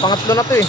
Pangatlo na to eh.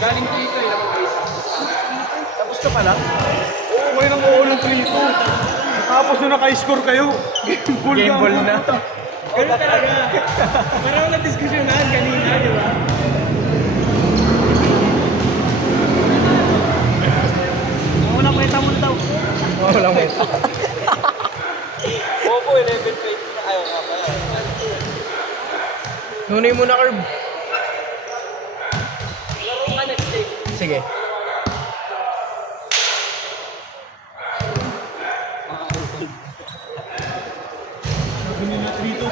Galing dito eh, Tapos ka pa lang? Oo, kayo nang uulan 3-2. Tapos nung naka-score kayo, Game ball na. Ganun talaga. Parang na-diskusyonan kanina, di ba? Walang kwenta mo daw. Walang may. Popo, 11-20 na kayo nga ba? Nunin mo na, Curb. Laro ka next day. Sige. Sabi nila 3-2.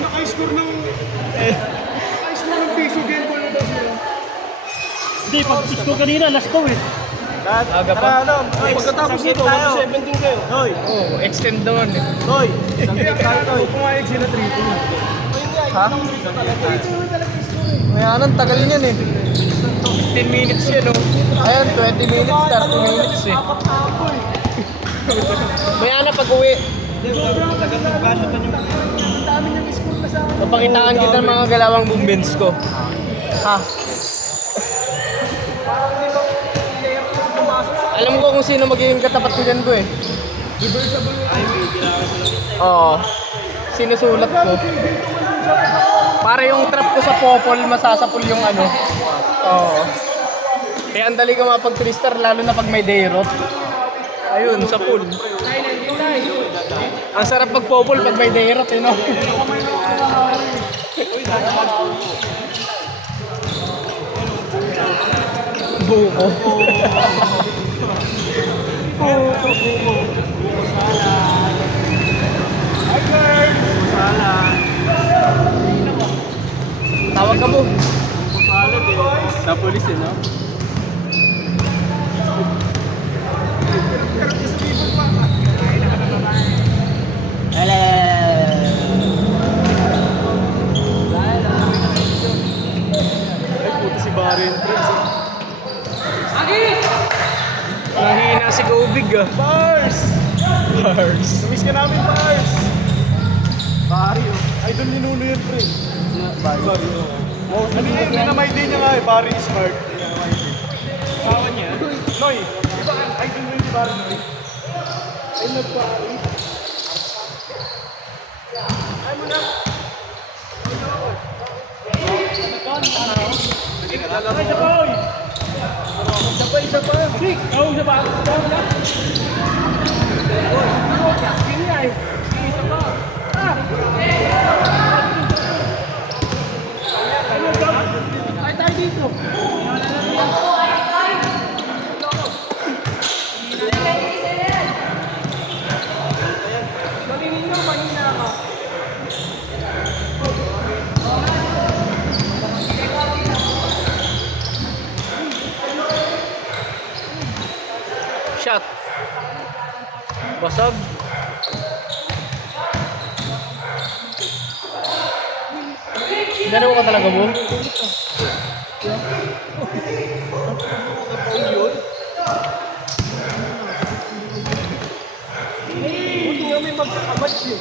Naka-score ng... Naka-score ng piso game ball na daw sila. Hindi, pag-score kanina, last go eh. Aga pa. Pagkatapos nito, 17 kayo. Hoy, Oh, extend naman eh. hoy. Kaya tayo, pumayag sila 3-2. Ha? Mayanan, tagal niyan eh. 15 minutes yan oh. Ayan, 20 minutes, 30 minutes eh. Mayanan pag uwi. Tagal nagpasok pa niyo. Ang dami niyang score na sa akin. Papakitaan kita ng mga galawang movements ko. Ha? Alam ko kung sino magiging katapat ko dyan ko eh. Oo. Sinusulat ko. Para yung trap ko sa popol, masasapul yung ano. Oo. Kaya ang dali ka mapag 3-star, lalo na pag may dayrot. Ayun, sa pool. Ang sarap pag popol pag may dayrot, eh no? Buko. Tawag ka mo. Sa polis eh, no? Ay, puto si Barin. Nangihina si Gobig ah. Bars! Bars. Namiss ka namin, Bars! Bari, oh. Idol ni Nuno yun, pre. Bari, oh. May day niya nga eh, Bari Smart. Asawa niya. Noy, di ba idol mo yun si Bari, Noy? Ay, nag-Bari. Ay mo na. Ay, isa pa, oy! Isa pa. Rick! Oh, isa pa. Isa pa. Sige niya eh. shot. Basag. Ganun ka talaga, Bo? Buti nga may magkakamatch eh.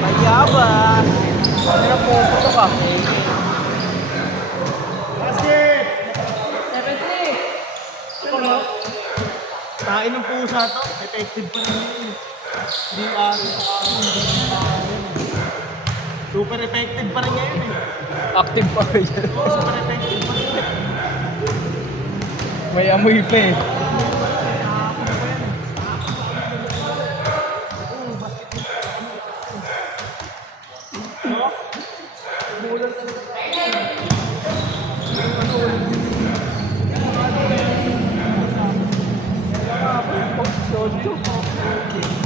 Mayabas! Ano na po? Puto ka. Basket! 70! Tain ng pusa to. Effective pa rin yun. Hindi super effective pa rin ngayon eh. Active pa rin. Super effective pa rin. May amoy pa eh.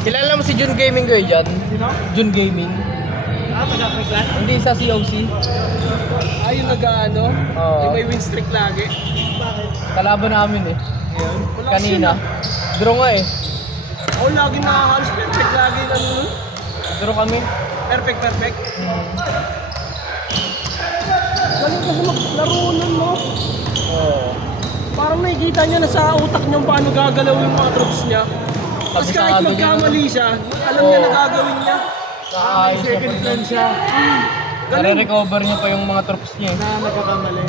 Kilala mo si Jun Gaming ko dyan? Sino? Jun Gaming. Taga-Preglan? Hindi sa COC. Yung nag-ano, Oo. yung may win streak lagi. Bakit? Kalaban namin eh. Ayun. Kanina. Draw nga eh. Ako lagi nakakalos perfect lagi ano. Draw kami. Perfect. Galing kasi maglaro nun, no? Oo. Parang nakikita niya na sa utak niya paano gagalaw yung mga troops niya. Tapos kahit Kabisado niya magkamali siya, alam niya na gagawin niya. Nakaayos niya pa Second rin. plan siya. Galing. Nare-recover niya pa yung mga troops niya eh. Na nagkakamali.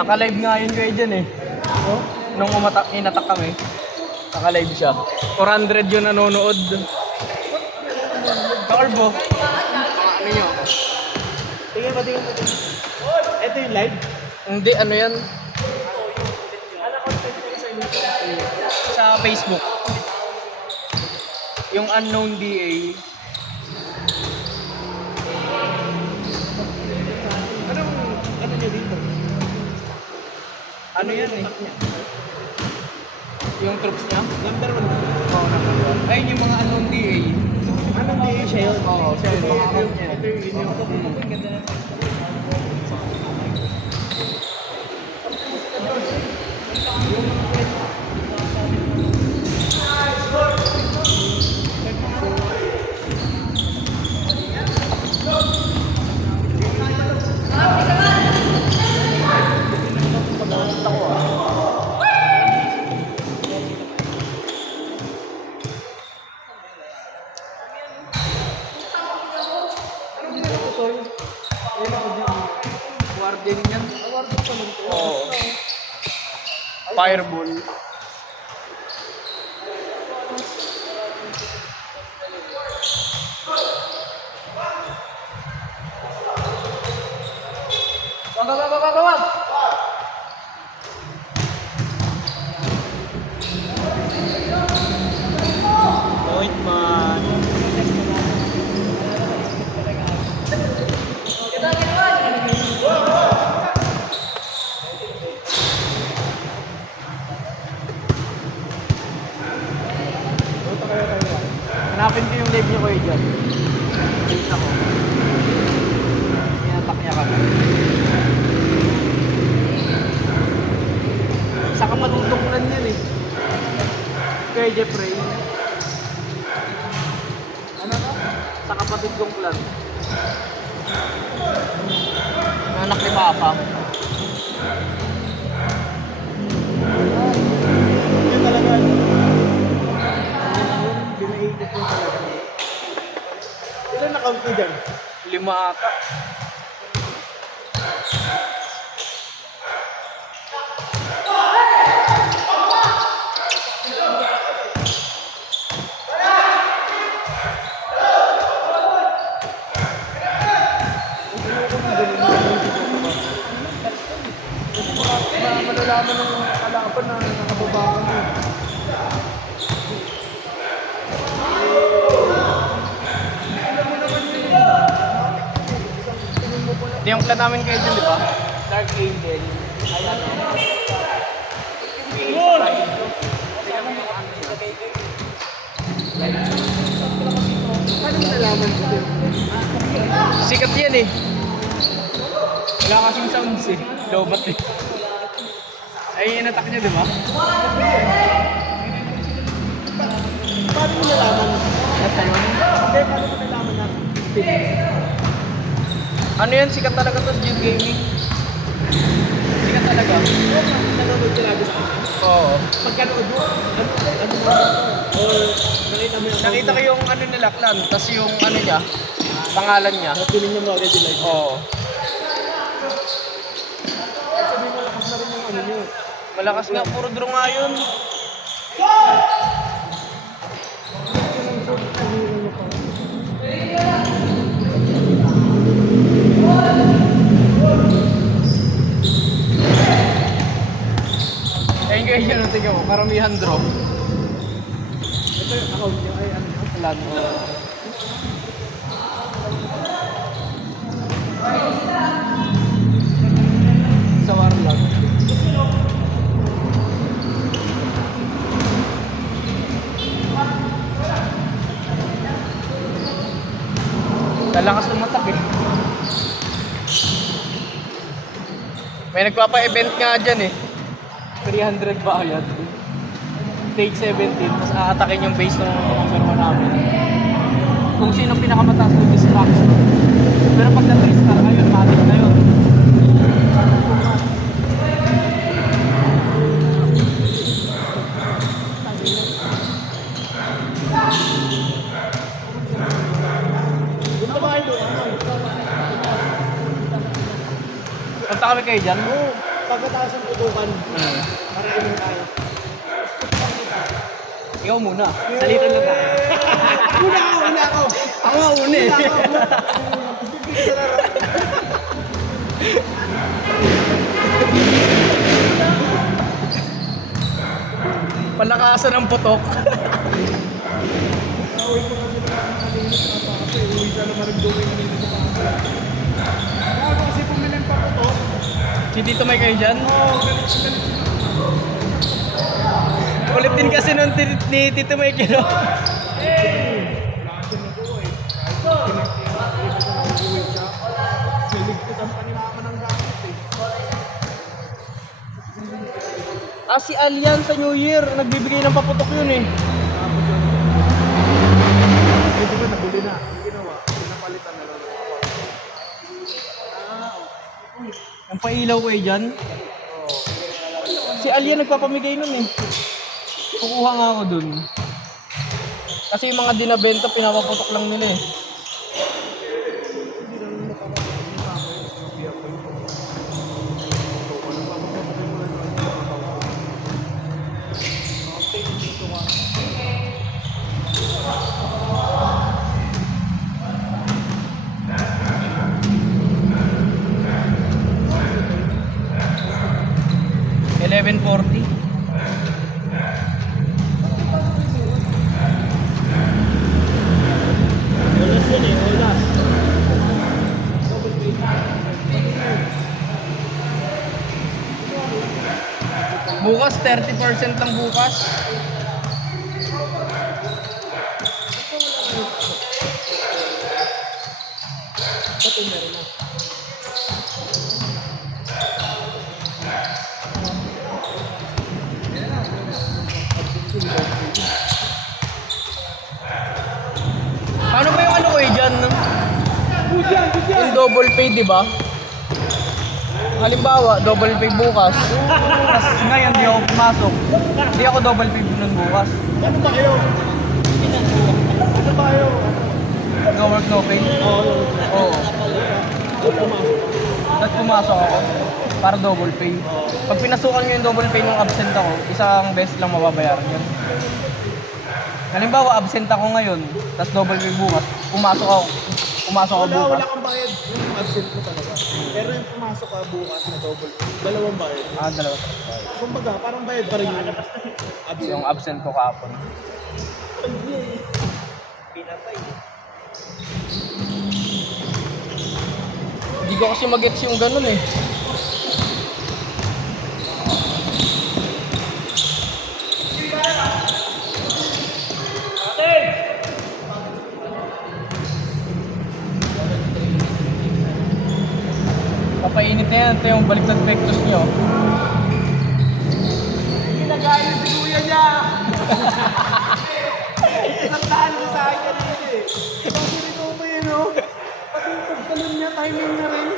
Naka-live nga yun kayo dyan eh. Nung inatak kami. Naka-live siya. 400 yun nanonood. Kalbo. Ano nyo? Tingnan mo. Ito yung live. Hindi, ano yan? Sa Facebook. Yung unknown DA. Ano niya dito? Ano yan eh? Yung troops niya? Number 1. Oo, naman. Ayun yung mga unknown DA. Ano niya siya yun? Oo, siya yung mga account niya. Ito yung inyo. Guardian yan. Oo. Fireball. Wag! Point man. Hanapin ko yung live niyo kayo dyan. Wait ako. Inatak niya kami. Saka matutuklan yan eh. Kaya Jeffrey. Ano to? Sa kapatid kong clan. Anak ni Papa. Yun talaga. Binaikot mo talaga. Ilan na-count mo dyan? 5 ata. Malalaman ng kalaban na nakababa ka mo. Ito yung plan namin kayo dyan, di ba? Dark Angel. Ay ano? Yun! Paano mo nalaman ko din? Sikat yan eh. Wala kasing sounds eh. Lobat eh. Ay, inatak niya, di ba? Paano mo nalaman? Nasa yun. Hindi, paano mo nalaman na? Ano yan? Sikat talaga to sa June Gaming. Sikat talaga. Nanonood ka lagi sa akin? Oo. Pagkanood mo, ano mo? Or nakita mo yung Nakita ko yung ano nila, clan. Tapos yung ano niya, pangalan niya. Piling niya mo already like. Oo. Sabi mo, lakas na rin yung ano niyo. Malakas nga, puro draw nga yun. Ayun kayo yun, tingnan mo, karamihan draw. Ito yung account niya, ay ano niya? Clan. Sa Warlock. Lalakas tumatak eh. May nagpapa-event nga dyan eh. 300 bayad. Stage 17, mas aatakin yung base ng number 1 namin. Kung sino pinakamataas ng distraction. Pero pag na 3 star, ayun, matik na yun. Yung babae doon, ano? Punta kami kayo dyan? Oo, pagkatapos ng putukan, para inom tayo. Ikaw muna. Salitan lang tayo. Una ako! Ako nga una eh. Palakasan ng putok. Uwi ko kasi nakakalinis na pa ako eh. Uwi ka naman nag-gawin na nito sa papa. Ako kasi pumilan pa ko to. Si Tito may kayo dyan? Oo, galit. Kulit din kasi nun ni Tito may kino. Lakas na ko eh. Kahit pinagtira ko sa uwi siya. Siligpit ang panilaman ng gamit eh. Si Allian sa New Year, nagbibigay ng paputok yun eh. Tapos yun. Hindi ba nabili na? Ang ginawa, pinapalitan na lang. Ang pailaw ko eh dyan. Si Allian nagpapamigay nun eh. Kukuha nga ako dun. Kasi yung mga dinabenta, pinapaputok lang nila eh. Hindi na lang nakakapag yung mga biyak ko yun. So, ano pa magpapagay mo lang yung okay, dito ka. $11.40. Olas yun eh, olas. Bukas, 30% lang bukas. ito meron na. Paano ba yung ano ko dyan? Good yan, good yan. Yung double pay, di ba? Halimbawa, double pay bukas. Tapos ngayon, di ako pumasok. Di ako double pay nun bukas. Ano ba kayo? Ano ba kayo? No work, no pay. Oo. Ba't pumasok? Tapos pumasok ako para double pay. Pag pinasukan nyo yung double pay nung absent ako, isang beses lang mababayaran yun. Halimbawa, absent ako ngayon, tapos double pay bukas, pumasok ako bukas. Wala kang bayad. Yung absent mo talaga. Pero yung pumasok ka bukas na double, dalawang bayad. Dalawa. Kumbaga, parang bayad pa rin yung absent. Yung absent ko kahapon. Hindi ko kasi mag-gets yung ganun eh. Papainit na yan. Ito yung baliktad pectus nyo. Ginagalit si kuya niya! Isang daan ko sa akin kanina eh. Kasi ito pa yun oh. Pati yung pagtalon niya, timing na rin.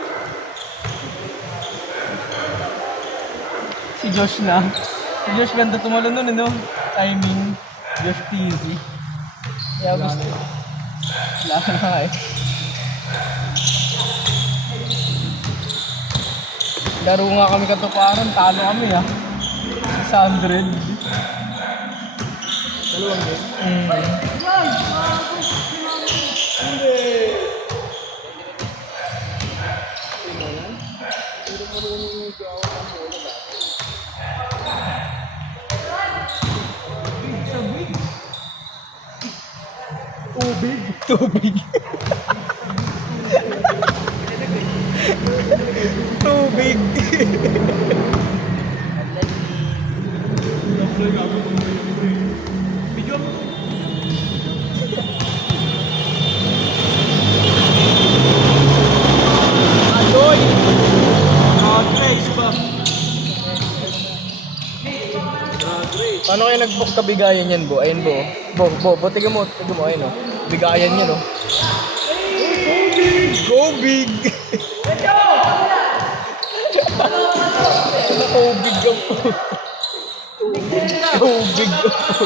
Si Josh na. Si Josh ganda tumalon nun, ano? Timing. Josh TZ. Kaya gusto. Wala na nga eh. Laro nga kami katuparan, talo kami ah. 600. Dalawang din. Hindi! Pero marunong yung gawa ng bola dati. Tubig! Tubig. Tubig. Video mo! Adoy. Grace ba? Paano kayo nag-book kabigayan yan, Bo? Ayun, Bo. Bo, tignan mo, ayun oh. Bigayan yan oh. Go big! Go big ang po. Go big ang po.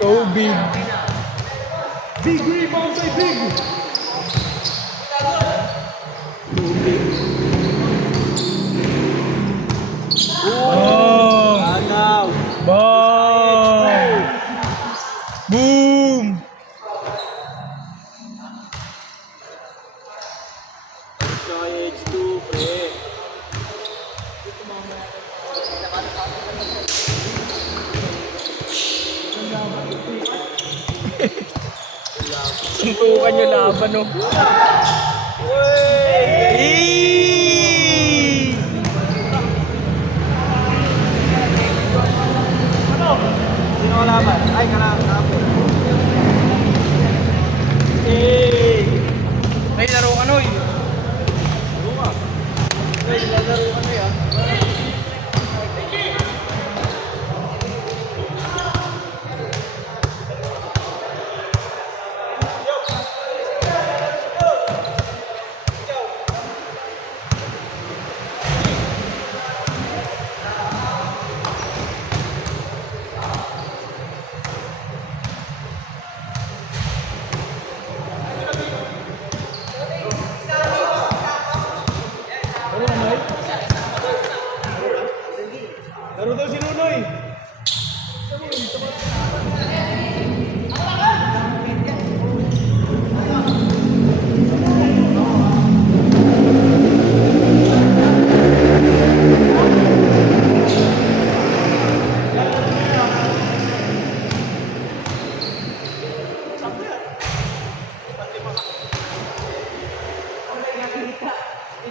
Go big. Big rebound kay Big! Oh! Anaw! Bang! Boom! Kaya H2, pre. Suntukan nyo laban, no? Eeeeee! Sino kalaban? Ay, kalaban. Eh! May laro ka, Noy. Luma. Ay, lalaro ka na yan. Laro daw si Nunoy.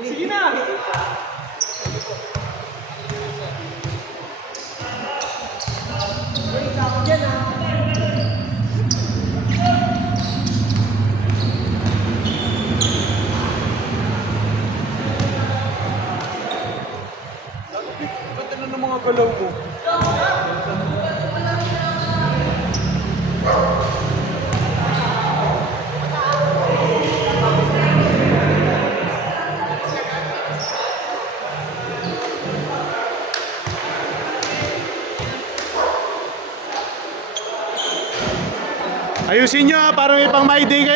Sige na! galaw mo. Ayusin nyo ha, para may pang my day kayo.